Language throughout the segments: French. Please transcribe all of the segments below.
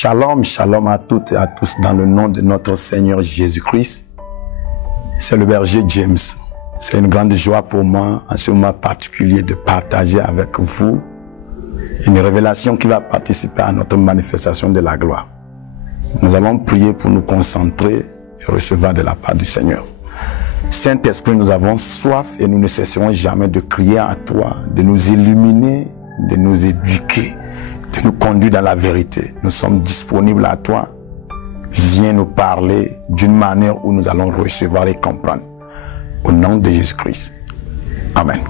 Shalom, shalom à toutes et à tous dans le nom de notre Seigneur Jésus-Christ. C'est le berger James. C'est une grande joie pour moi, en ce moment particulier, de partager avec vous une révélation qui va participer à notre manifestation de la gloire. Nous allons prier pour nous concentrer et recevoir de la part du Seigneur. Saint-Esprit, nous avons soif et nous ne cesserons jamais de crier à toi, de nous illuminer, de nous éduquer, de nous conduire dans la vérité. Nous sommes disponibles à toi. Viens nous parler d'une manière où nous allons recevoir et comprendre. Au nom de Jésus-Christ. Amen.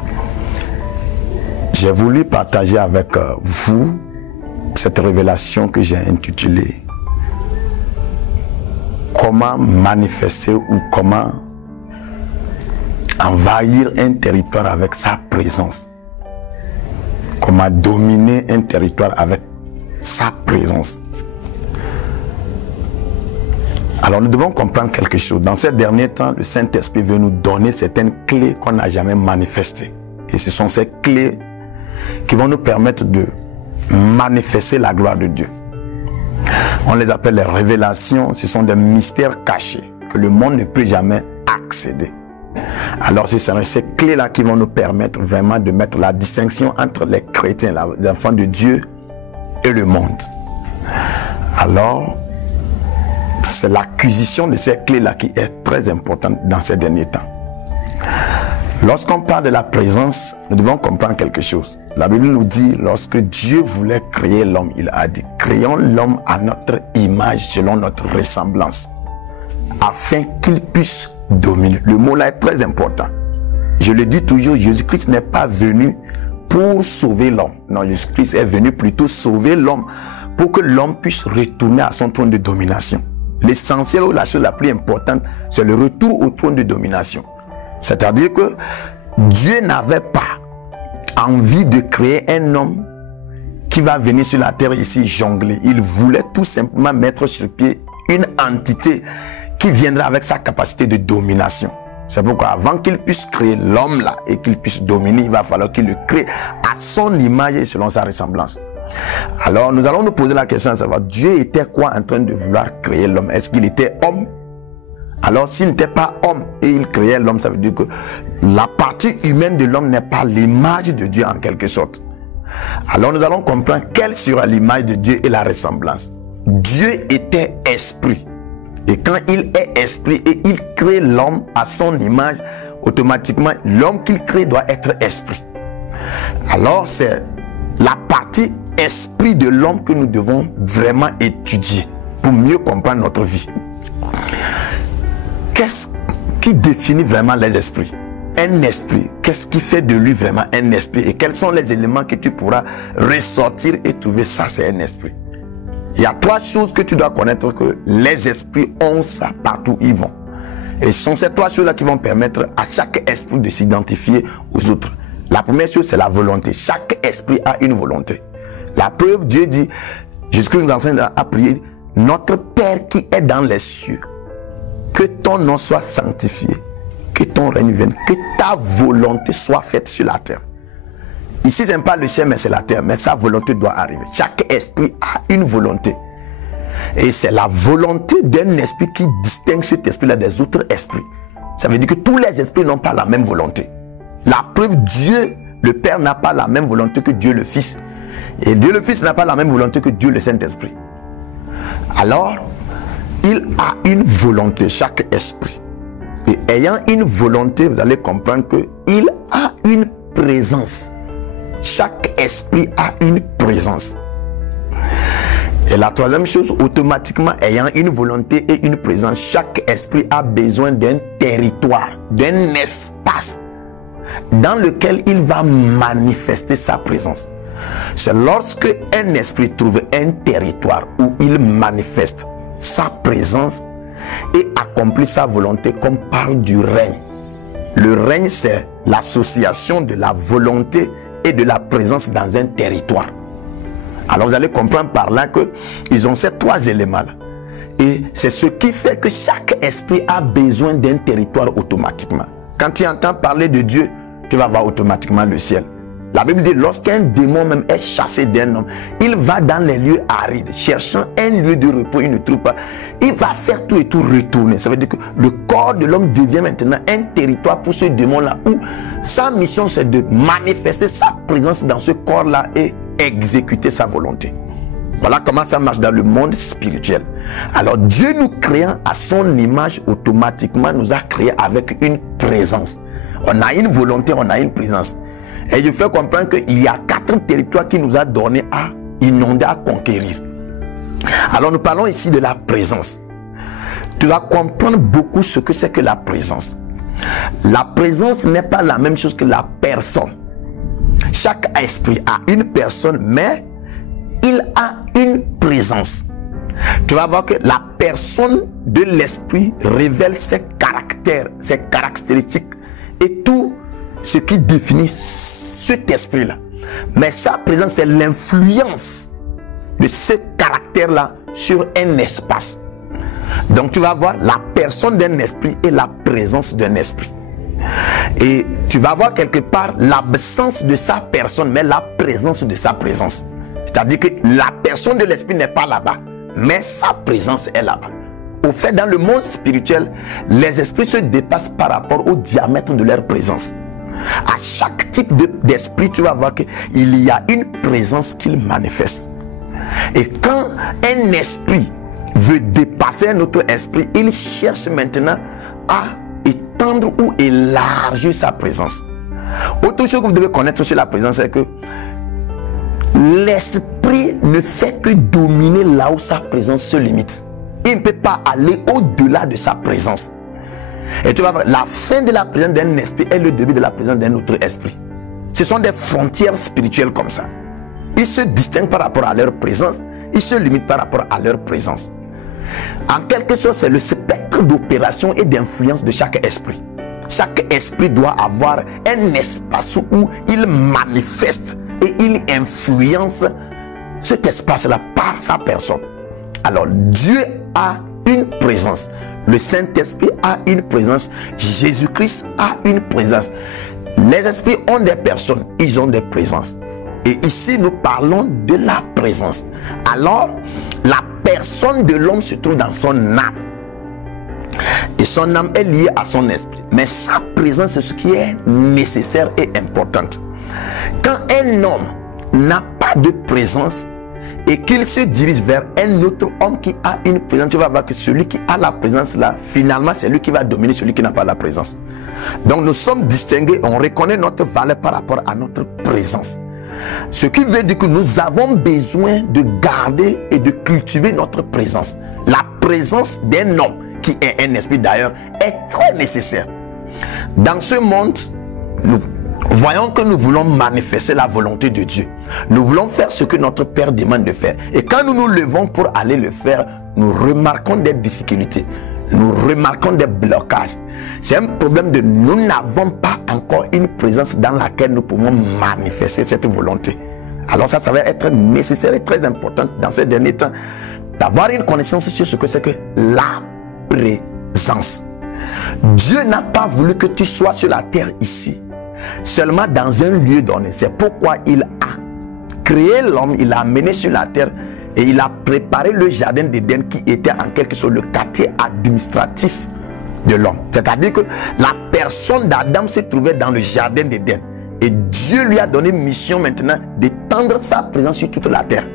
J'ai voulu partager avec vous cette révélation que j'ai intitulée « Comment manifester ou comment envahir un territoire avec sa présence ». Comment dominer un territoire avec sa présence. Alors nous devons comprendre quelque chose. Dans ces derniers temps, le Saint-Esprit veut nous donner certaines clés qu'on n'a jamais manifestées. Et ce sont ces clés qui vont nous permettre de manifester la gloire de Dieu. On les appelle les révélations. Ce sont des mystères cachés que le monde ne peut jamais accéder. Alors ce sont ces clés-là qui vont nous permettre vraiment de mettre la distinction entre les chrétiens, les enfants de Dieu et le monde. Alors, c'est l'acquisition de ces clés-là qui est très importante dans ces derniers temps. Lorsqu'on parle de la présence, nous devons comprendre quelque chose. La Bible nous dit, lorsque Dieu voulait créer l'homme, il a dit, créons l'homme à notre image, selon notre ressemblance, afin qu'il puisse dominer. Le mot là est très important. Je le dis toujours, Jésus-Christ n'est pas venu pour sauver l'homme. Non, Jésus-Christ est venu plutôt sauver l'homme pour que l'homme puisse retourner à son trône de domination. L'essentiel ou la chose la plus importante, c'est le retour au trône de domination. C'est-à-dire que Dieu n'avait pas envie de créer un homme qui va venir sur la terre ici jongler. Il voulait tout simplement mettre sur pied une entité qui viendra avec sa capacité de domination. C'est pourquoi avant qu'il puisse créer l'homme là et qu'il puisse dominer, il va falloir qu'il le crée à son image et selon sa ressemblance. Alors nous allons nous poser la question à savoir, Dieu était quoi en train de vouloir créer l'homme? Est-ce qu'il était homme? Alors s'il n'était pas homme et il créait l'homme, ça veut dire que la partie humaine de l'homme n'est pas l'image de Dieu en quelque sorte. Alors nous allons comprendre quelle sera l'image de Dieu et la ressemblance. Dieu était esprit. Et quand il est esprit et il crée l'homme à son image, automatiquement l'homme qu'il crée doit être esprit. Alors c'est la partie esprit de l'homme que nous devons vraiment étudier pour mieux comprendre notre vie. Qu'est-ce qui définit vraiment les esprits? Un esprit, qu'est-ce qui fait de lui vraiment un esprit? Et quels sont les éléments que tu pourras ressortir et trouver ça c'est un esprit? Il y a trois choses que tu dois connaître que les esprits ont ça partout où ils vont. Et ce sont ces trois choses-là qui vont permettre à chaque esprit de s'identifier aux autres. La première chose, c'est la volonté. Chaque esprit a une volonté. La preuve, Dieu dit, Jésus-Christ nous enseigne à prier, notre Père qui est dans les cieux, que ton nom soit sanctifié, que ton règne vienne, que ta volonté soit faite sur la terre. Ici, ce n'est pas le ciel, mais c'est la terre. Mais sa volonté doit arriver. Chaque esprit a une volonté. Et c'est la volonté d'un esprit qui distingue cet esprit-là des autres esprits. Ça veut dire que tous les esprits n'ont pas la même volonté. La preuve, Dieu, le Père, n'a pas la même volonté que Dieu le Fils. Et Dieu le Fils n'a pas la même volonté que Dieu le Saint-Esprit. Alors, il a une volonté, chaque esprit. Et ayant une volonté, vous allez comprendre qu'il a une présence. Chaque esprit a une présence. Et la troisième chose, automatiquement, ayant une volonté et une présence, chaque esprit a besoin d'un territoire, d'un espace dans lequel il va manifester sa présence. C'est lorsque un esprit trouve un territoire où il manifeste sa présence et accomplit sa volonté, qu'on parle du règne. Le règne, c'est l'association de la volonté et de la présence dans un territoire. Alors vous allez comprendre par là qu'ils ont ces trois éléments-là. Et c'est ce qui fait que chaque esprit a besoin d'un territoire automatiquement. Quand tu entends parler de Dieu, tu vas voir automatiquement le ciel. La Bible dit, lorsqu'un démon même est chassé d'un homme, il va dans les lieux arides, cherchant un lieu de repos, il ne trouve pas. Il va faire tout et tout retourner. Ça veut dire que le corps de l'homme devient maintenant un territoire pour ce démon-là, où sa mission c'est de manifester sa présence dans ce corps-là et exécuter sa volonté. Voilà comment ça marche dans le monde spirituel. Alors Dieu nous créant à son image, automatiquement nous a créés avec une présence. On a une volonté, on a une présence. Et je fais comprendre qu'il y a 4 territoires qu'il nous a donné à inonder, à conquérir. Alors nous parlons ici de la présence. Tu vas comprendre beaucoup ce que c'est que la présence. La présence n'est pas la même chose que la personne. Chaque esprit a une personne, mais il a une présence. Tu vas voir que la personne de l'esprit révèle ses caractères, ses caractéristiques et tout ce qui définit cet esprit-là. Mais sa présence, c'est l'influence de ce caractère-là sur un espace. Donc tu vas voir la personne d'un esprit et la présence d'un esprit. Et tu vas voir quelque part l'absence de sa personne, mais la présence de sa présence. C'est-à-dire que la personne de l'esprit n'est pas là-bas, mais sa présence est là-bas. Au fait, dans le monde spirituel, les esprits se dépassent par rapport au diamètre de leur présence. À chaque type d'esprit, tu vas voir qu'il y a une présence qu'il manifeste. Et quand un esprit veut dépasser un autre esprit, il cherche maintenant à étendre ou élargir sa présence. Autre chose que vous devez connaître sur la présence, c'est que l'esprit ne fait que dominer là où sa présence se limite. Il ne peut pas aller au-delà de sa présence. Et tu vas voir, la fin de la présence d'un esprit est le début de la présence d'un autre esprit. Ce sont des frontières spirituelles comme ça. Ils se distinguent par rapport à leur présence, ils se limitent par rapport à leur présence. En quelque sorte, c'est le spectre d'opération et d'influence de chaque esprit. Chaque esprit doit avoir un espace où il manifeste et il influence cet espace-là par sa personne. Alors, Dieu a une présence. Le Saint-Esprit a une présence. Jésus-Christ a une présence. Les esprits ont des personnes, ils ont des présences. Et ici, nous parlons de la présence. Alors, la personne de l'homme se trouve dans son âme. Et son âme est liée à son esprit. Mais sa présence, c'est ce qui est nécessaire et important. Quand un homme n'a pas de présence et qu'il se dirige vers un autre homme qui a une présence, tu vas voir que celui qui a la présence là, finalement, c'est lui qui va dominer celui qui n'a pas la présence. Donc, nous sommes distingués, on reconnaît notre valeur par rapport à notre présence. Ce qui veut dire que nous avons besoin de garder et de cultiver notre présence. La présence d'un homme qui est un esprit d'ailleurs est très nécessaire. Dans ce monde, nous voyons que nous voulons manifester la volonté de Dieu. Nous voulons faire ce que notre Père demande de faire. Et quand nous nous levons pour aller le faire, nous remarquons des difficultés. Nous remarquons des blocages. C'est un problème de nous n'avons pas encore une présence dans laquelle nous pouvons manifester cette volonté. Alors ça va être nécessaire et très important dans ces derniers temps d'avoir une connaissance sur ce que c'est que la présence. Dieu n'a pas voulu que tu sois sur la terre ici, seulement dans un lieu donné. C'est pourquoi il a créé l'homme, il l'a amené sur la terre et il a préparé le jardin d'Éden qui était en quelque sorte le quartier administratif de l'homme. C'est-à-dire que la personne d'Adam se trouvait dans le jardin d'Éden. Et Dieu lui a donné mission maintenant d'étendre sa présence sur toute la terre.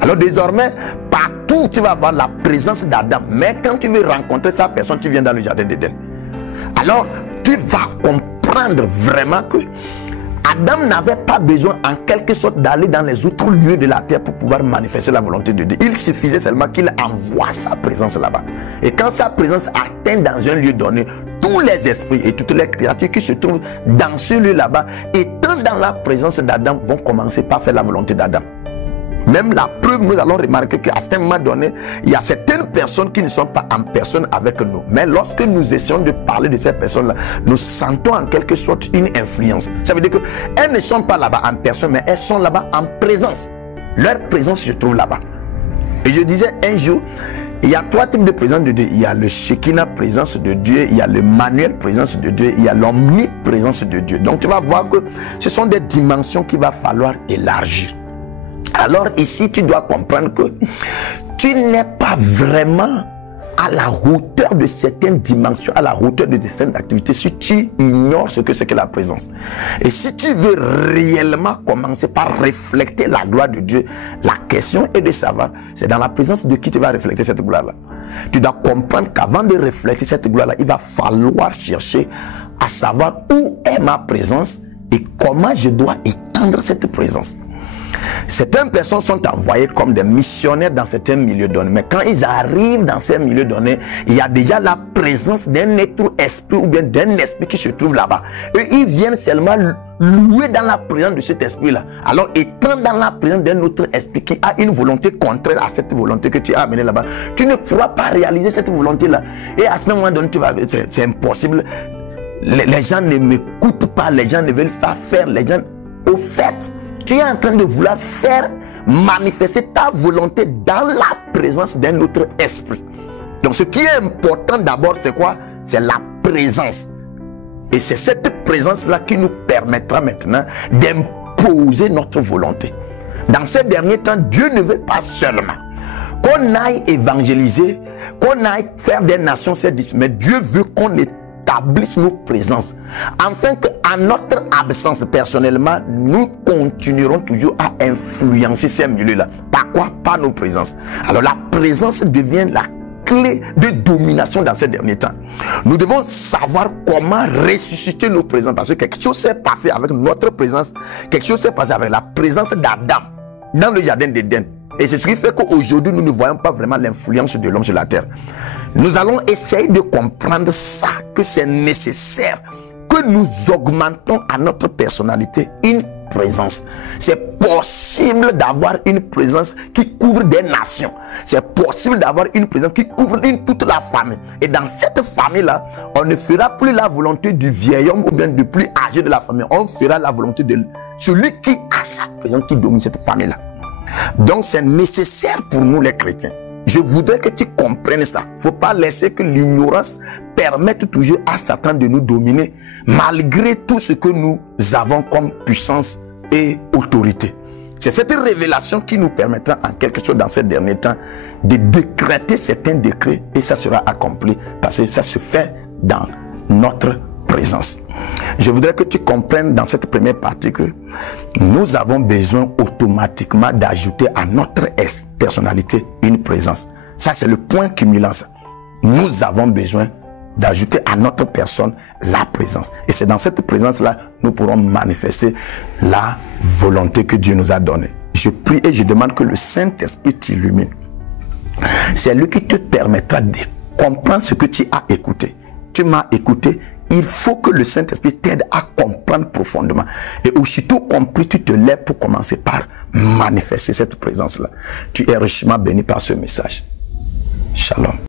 Alors désormais, partout tu vas avoir la présence d'Adam. Mais quand tu veux rencontrer sa personne, tu viens dans le jardin d'Éden. Alors tu vas comprendre vraiment que Adam n'avait pas besoin en quelque sorte d'aller dans les autres lieux de la terre pour pouvoir manifester la volonté de Dieu. Il suffisait seulement qu'il envoie sa présence là-bas. Et quand sa présence atteint dans un lieu donné, tous les esprits et toutes les créatures qui se trouvent dans ce lieu là-bas, étant dans la présence d'Adam, vont commencer par faire la volonté d'Adam. Même la preuve, nous allons remarquer qu'à un moment donné, il y a certaines personnes qui ne sont pas en personne avec nous. Mais lorsque nous essayons de parler de ces personnes-là, nous sentons en quelque sorte une influence. Ça veut dire qu'elles ne sont pas là-bas en personne, mais elles sont là-bas en présence. Leur présence se trouve là-bas. Et je disais un jour, Il y a 3 types de présence de Dieu. Il y a le Shekinah, présence de Dieu. Il y a le manuel, présence de Dieu. Il y a l'omniprésence de Dieu. Donc tu vas voir que ce sont des dimensions qu'il va falloir élargir. Alors ici, tu dois comprendre que tu n'es pas vraiment à la hauteur de certaines dimensions, à la hauteur de certaines activités, si tu ignores ce que c'est que la présence. Et si tu veux réellement commencer par refléter la gloire de Dieu, la question est de savoir, c'est dans la présence de qui tu vas refléter cette gloire-là. Tu dois comprendre qu'avant de refléter cette gloire-là, il va falloir chercher à savoir où est ma présence et comment je dois étendre cette présence. Certaines personnes sont envoyées comme des missionnaires dans certains milieux donnés. Mais quand ils arrivent dans ces milieux donnés, il y a déjà la présence d'un autre esprit ou bien d'un esprit qui se trouve là-bas. Et ils viennent seulement louer dans la présence de cet esprit-là. Alors, étant dans la présence d'un autre esprit qui a une volonté contraire à cette volonté que tu as amenée là-bas, tu ne pourras pas réaliser cette volonté-là. Et à ce moment donné, c'est impossible. Les gens ne m'écoutent pas, les gens ne veulent pas faire, les gens, au fait, tu es en train de vouloir faire manifester ta volonté dans la présence d'un autre esprit. Donc ce qui est important d'abord, c'est quoi? C'est la présence. Et c'est cette présence-là qui nous permettra maintenant d'imposer notre volonté. Dans ces derniers temps, Dieu ne veut pas seulement qu'on aille évangéliser, qu'on aille faire des nations, mais Dieu veut qu'on établisse nos présences, afin qu'à notre absence, personnellement, nous continuerons toujours à influencer ces milieux-là. Par quoi? Par nos présences. Alors la présence devient la clé de domination dans ces derniers temps. Nous devons savoir comment ressusciter nos présences, parce que quelque chose s'est passé avec notre présence, quelque chose s'est passé avec la présence d'Adam dans le jardin d'Éden. Et c'est ce qui fait qu'aujourd'hui, nous ne voyons pas vraiment l'influence de l'homme sur la terre. Nous allons essayer de comprendre ça, que c'est nécessaire que nous augmentons à notre personnalité une présence. C'est possible d'avoir une présence qui couvre des nations. C'est possible d'avoir une présence qui couvre toute la famille. Et dans cette famille-là, on ne fera plus la volonté du vieil homme ou bien du plus âgé de la famille. On fera la volonté de celui qui a sa présence, qui domine cette famille-là. Donc c'est nécessaire pour nous les chrétiens. Je voudrais que tu comprennes ça. Il ne faut pas laisser que l'ignorance permette toujours à Satan de nous dominer, malgré tout ce que nous avons comme puissance et autorité. C'est cette révélation qui nous permettra en quelque chose dans ces derniers temps de décréter certains décrets, et ça sera accompli parce que ça se fait dans notre présence. Je voudrais que tu comprennes dans cette première partie que nous avons besoin automatiquement d'ajouter à notre personnalité une présence. Ça, c'est le point cumulant. Nous avons besoin d'ajouter à notre personne la présence. Et c'est dans cette présence-là nous pourrons manifester la volonté que Dieu nous a donnée. Je prie et je demande que le Saint-Esprit t'illumine. C'est lui qui te permettra de comprendre ce que tu as écouté. Tu m'as écouté. Il faut que le Saint-Esprit t'aide à comprendre profondément. Et aussitôt compris, tu te lèves pour commencer par manifester cette présence-là. Tu es richement béni par ce message. Shalom.